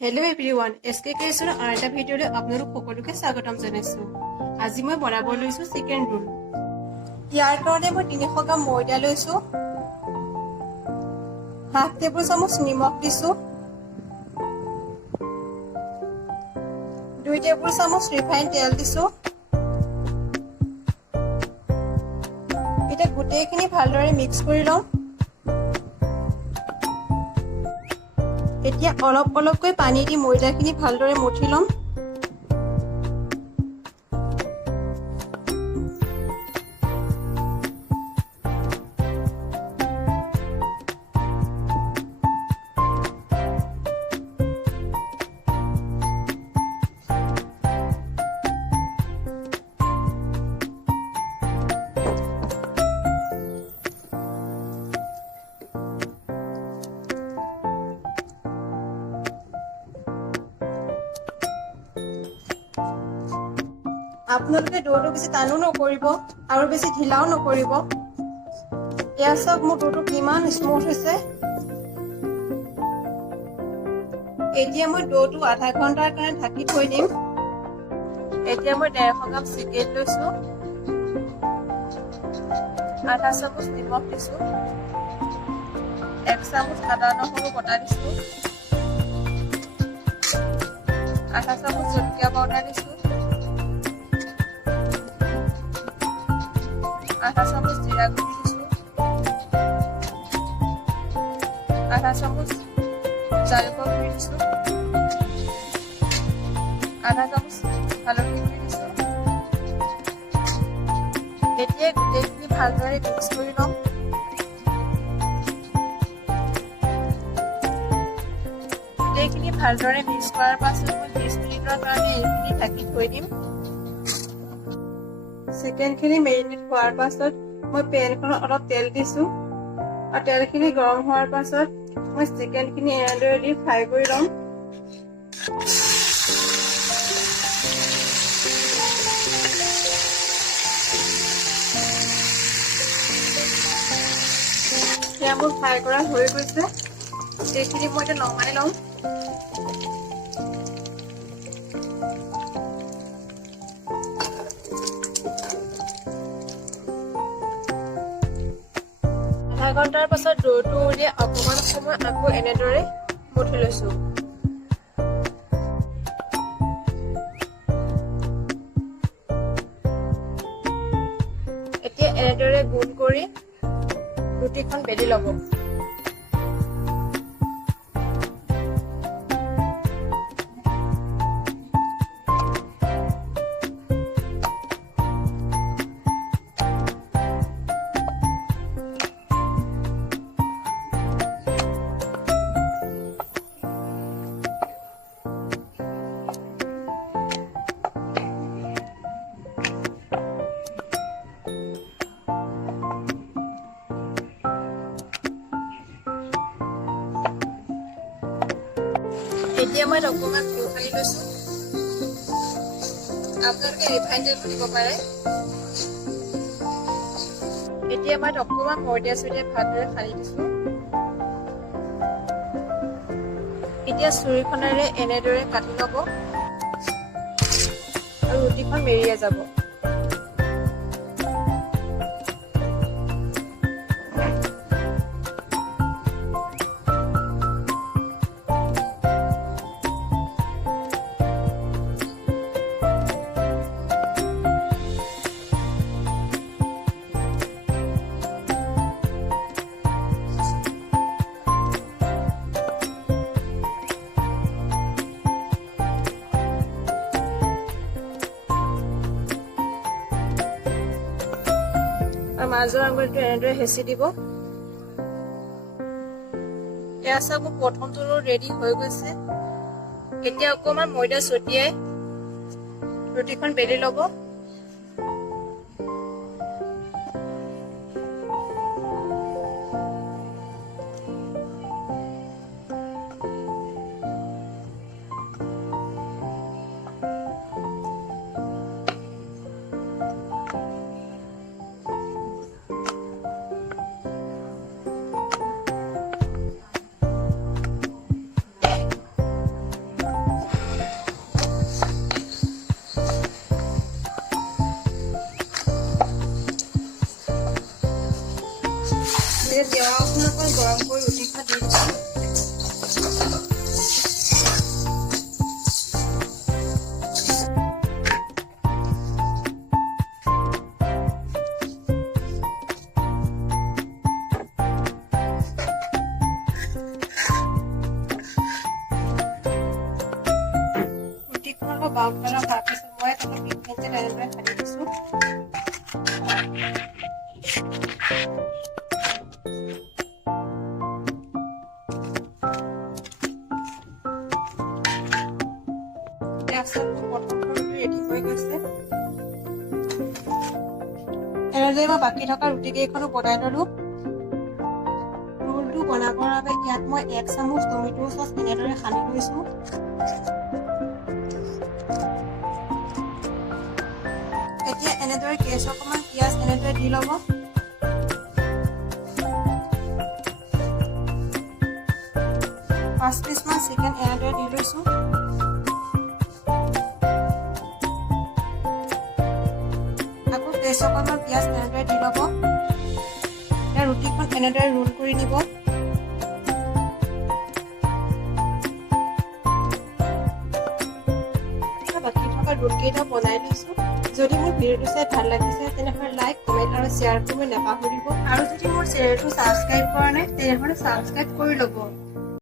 Hello everyone, SK Kesor Arta video আপনাদেৰ সকলোকে স্বাগতম জানাইছো। আজি মই বনাব লৈছো চিকেন ৰোল। ইয়াৰ কাৰণে মই 300 গ্ৰাম ময়দা লৈছো। হাফ টেবুল চামুচ নিমখ দিছো। 2 টেবুল চামুচ ৰিফাইন তেল দিছো। এটা গোটেইখিনি ভালদৰে মিক্স কৰি লওঁ। এতিয়া অলপ অলপকৈ পানী দি ময়দাখিনি ভালদৰে মঠি লম। আপোনালোকে ডোটো বেছি টানো নকৰিব আৰু বেছি ঢিলাও নকৰিব। এয়া সব মোৰ ডোটো কিমান স্মুথ হৈছে। এতিয়া মই ডোটো আধা ঘণ্টাৰ কাৰণে ঢাকি থৈ দিম। এতিয়া মই 150 গ্ৰাম চিকেন লৈছো। আধা চামুচ নিমখ দিছো। 1 চামুচ আদা নহৰু বটা দিছো। আধা চামুচ জলকীয়া পাউডাৰ দিছো। আধা চামুচ জিৰা গুড়ি দিছো। আধা চামুচ জালুকৰ গুড়ি দিছো। আধা চামুচ হালধি গুড়ি দিছো। এতিয়া গোটেইখিনি ভালদৰে মিক্স কৰি লম। গোটেইখিনি ভালদৰে মিক্স কৰাৰ পাছত মই 20 মিনিটৰ কাৰণে এইখিনি ঢাকি থৈ দিম। চিকেনখিনি মেৰিনেট হোৱাৰ পাছত মই পেনখনত অলপ তেল দিছো আৰু তেলখিনি গৰম হোৱাৰ পাছত মই চিকেনখিনি এনেদৰে দি ফ্ৰাই কৰি লম। সেয়া মোৰ ফ্ৰাই কৰা হৈ গৈছে। এইখিনি মই এতিয়া নমাই লম। আধা ঘণ্টাৰ পাছত ডোটো উলিয়াই অকমান সময় আকৌ এনেদৰে মঠি লৈছো। এতিয়া এনেদৰে গোল কৰি ৰুটিখন বেলি ল'ব। এতিয়া মই অকণমান ঘিউ ঢালি লৈছো। আপোনালোকে ৰিফাইন তেল দিব পাৰে। এতিয়া মই অকণমান ময়দা চয়দা ভালদৰে সানি দিছো। এতিয়া চুৰিখনেৰে এনেদৰে কাটি ল'ব আৰু ৰুটিখন মেৰিয়াই যাব। আৰু মাজৰ আঙুলিটো এনেদৰে হেঁচি দিব। এয়া চাওক মোৰ প্ৰথমটো ৰেডি হৈ গৈছে। এতিয়া অকণমান ময়দা ছটিয়াই ৰুটিখন বেলি ল'ব। গৰম কৰি ৰুটিখন দি দিছোঁ। বাউলখনৰ ভাপিছোঁ মই অলপ ইনগ্ৰেডিয়েণ্ট এনেদৰে ঢালি দিছোঁ। ৰেডি হৈ গৈছে। এনেদৰে মই বাকী থকা ৰুটি কেইখনো বনাই ললো। ৰোলটো বনাবৰ বাবে ইয়াত মই 1 চামুচ টমেটো চচ এনেদৰে সানি লৈছোঁ। এতিয়া এনেদৰে গেছ অকণমান পিঁয়াজ এনেদৰে দি ল'ব। পাঁচ পিচমান চিকেন এনেদৰে দি লৈছোঁ। আকৌ গেছ অকণমান পিঁয়াজ এনেদৰে দি ল'ব। এতিয়া ৰুটিখন এনেদৰে ৰোল কৰি নিব। বাকী থকা ৰোলকেইটা বনাই লৈছোঁ। যদি মোৰ ভিডিঅ'টো চাই ভাল লাগিছে তেনেহ'লে লাইক, কমেণ্ট আৰু শ্বেয়াৰ কৰিব নাপাহৰিব। আৰু যদি মোৰ চেনেলটো ছাবস্ক্ৰাইব কৰা নাই তেনেহ'লে ছাবস্ক্ৰাইব কৰি ল'ব।